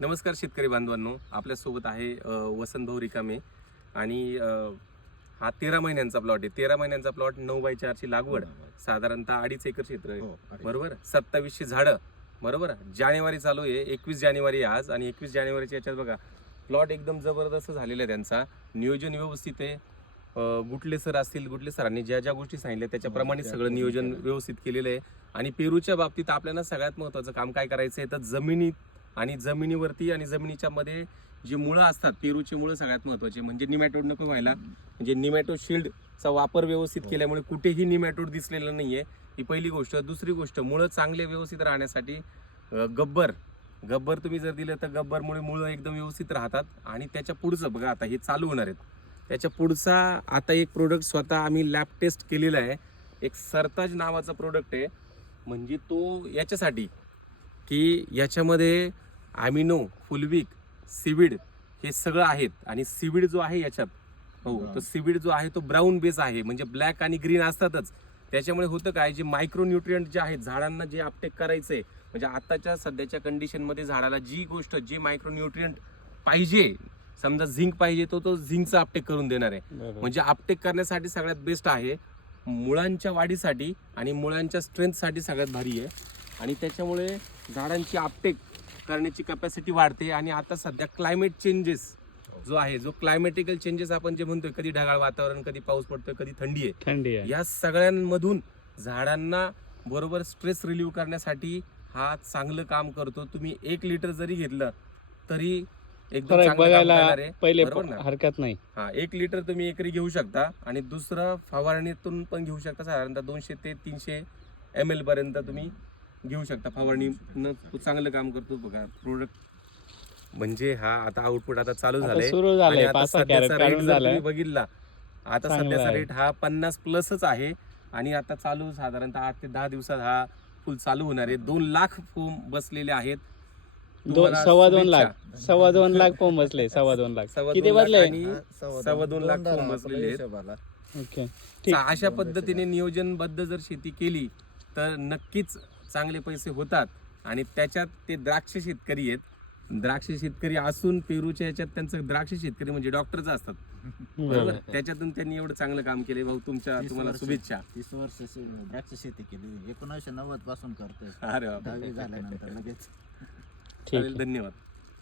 नमस्कार शेतकरी बांधवांनो, आपल्यासोबत आहे वसंत भाऊ रिकामे आणि हा 13 महिन्यांचा प्लॉट आहे. 13 महिन्यांचा प्लॉट 9x4 ची लागवड, साधारणतः 2.5 एकर क्षेत्र आहे. बरोबर, 2700 झाडं. बरोबर, जानेवारी चालू आहे, 21 जानेवारी आज आणि 21 जानेवारीच्या याच्यात बघा प्लॉट एकदम जबरदस्त झालेला आहे. त्यांचा नियोजन व्यवस्थित आहे. गुटले सर असतील, गुटले सरांनी ज्या ज्या गोष्टी सांगितल्या त्याच्याप्रमाणे सगळं नियोजन व्यवस्थित केलेलं आहे. आणि पेरूच्या बाबतीत आपल्याला सगळ्यात महत्त्वाचं काम काय करायचं आहे तर जमिनीत आणि जमिनीवरती आणि जमिनीच्या मध्ये जी मुळं असतात, पेरूची मुळं सगळ्यात महत्त्वाची, म्हणजे निमॅटोड नको व्हायला. म्हणजे निमॅटोड शिल्डचा वापर व्यवस्थित केल्यामुळे कुठेही निमॅटोड दिसलेलं नाहीये, ही पहिली गोष्ट. दुसरी गोष्ट, मुळं चांगले व्यवस्थित राहण्यासाठी गब्बर तुम्ही जर दिलं तर गब्बरमुळे मुळं एकदम व्यवस्थित राहतात. आणि त्याच्या पुढचं बघा, आता हे चालू होणार आहेत, त्याच्या पुढचा आता एक प्रोडक्ट स्वतः आम्ही लॅब टेस्ट केलेला आहे. एक सरताज नावाचा प्रोडक्ट आहे, म्हणजे तो याच्यासाठी की याच्यामध्ये ॲमिनो, फुलविक, सीविड हे सगळं आहेत. आणि सीविड जो आहे याच्यात, हो, तो सीविड जो आहे तो ब्राऊन बेस आहे, म्हणजे ब्लॅक आणि ग्रीन असतातच. त्याच्यामुळे होतं काय, जे मायक्रोन्यूट्रिएंट जे आहेत झाडांना जे अपटेक करायचंय, म्हणजे आताच्या सध्याच्या कंडिशनमध्ये झाडाला जी गोष्ट, जी मायक्रोन्यूट्रिएंट पाहिजे, समजा झिंक पाहिजे तो झिंकचा अपटेक करून देणार आहे. म्हणजे अपटेक करण्यासाठी सगळ्यात बेस्ट आहे, मुळांच्या वाढीसाठी आणि मुळांच्या स्ट्रेंथसाठी सगळ्यात भारी आहे. आणि त्याच्यामुळे झाडांची अपटेक करण्याची कॅपॅसिटी वाढते. आणि आता सध्या क्लायमेट चेंजेस जो आहे, जो क्लायमेटिकल चेंजेस आपण जे म्हणतोय, कधी ढगाळ वातावरण, कधी पाऊस पडतोय, कधी थंडी आहे, या सगळ्यांमधून झाडांना बरोबर स्ट्रेस रिलीव्ह करण्यासाठी हा चांगलं काम करतो. तुम्ही 1 लिटर जरी घेतलं तरी एकदम पहिले हरकत नाही. 1 लिटर तुम्ही एकरी घेऊ शकता आणि दुसरं फवारणीतून पण घेऊ शकता. साधारणतः 200 ते 300 ml पर्यंत तुम्ही घेऊ शकता. फवारणीनं तो चांगलं काम करतो. बघा प्रोडक्ट म्हणजे हा आता आउटपुट आता चालू झालंय. सध्याचा रेट जर तुम्ही बघितला, आता सध्याचा रेट हा 50 प्लसच आहे. आणि आता चालू साधारणतः 8 ते 10 दिवसात हा फुल चालू होणार आहे. 2 लाख फॉर्म बसलेले आहेत. 2.25 लाख फॉर्म बसले. 2.25 लाख किती बसले? 2.25 लाख फॉर्म बसलेले आहेत. अशा पद्धतीने नियोजनबद्ध जर शेती केली तर नक्कीच चांगले पैसे होतात. आणि त्याच्यात ते द्राक्ष शेतकरी आहेत. द्राक्ष शेतकरी असून पेरूच्या याच्यात त्यांचं द्राक्ष शेतकरी म्हणजे डॉक्टरच असतात. बरोबर, त्याच्यातून त्यांनी एवढं चांगलं काम केले. भाऊ तुम्हाला शुभेच्छा. 30 वर्ष द्राक्ष शेती केली, 1990 पासून करतोय. अरे 10वी झाल्यानंतर लगेच. चालेल, धन्यवाद.